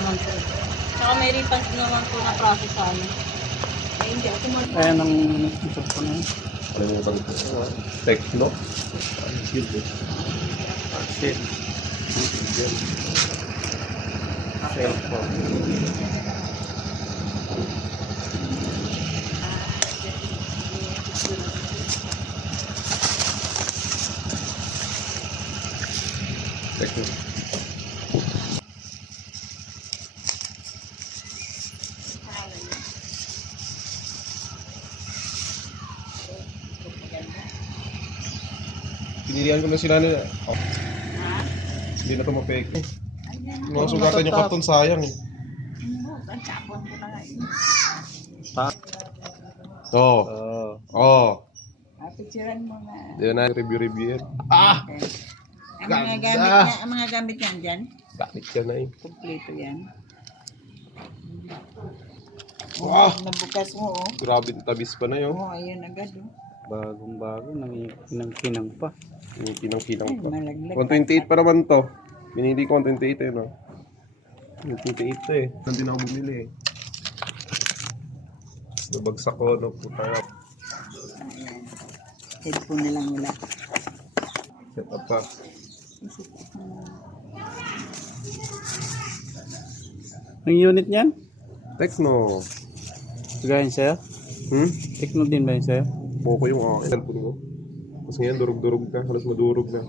naman po. Tsaka may refund naman po na process sa amin. Ay, hindi ako Kaya nang isip ko na yun. Kalimutan ko. Tekno. Shit. Cellphone. Tekno. Pinilihan ko na sila nila. Oh. Hindi na ito mapeke. Mga sugatan yung karton sayang eh. Pa. Oo. Oo. Picturean mo na. Yan na review yan. Ah! Ang mga gamit yan dyan, Bakit ka na eh. kumpleto yan. Ah! Nabukas mo, oh. Grabe tabis pa na yun. Oo, ayun agad, oh. Bagong bago. Pinang pa. Pinang-pinang pa. Malaglag. 128 pa naman to. Binili ko 128 eh no. 128 to eh. Hindi na ako bumili eh. Nabagsak ko no puta. Ayan. Headphone na lang nila. Set up pa. Ang unit niyan? Tekno. Gaya sa'yo? Tekno din ba yun sa'yo? Poco yung cellphone ko. Tapos ngayon durug-durug na. Halos madurog na.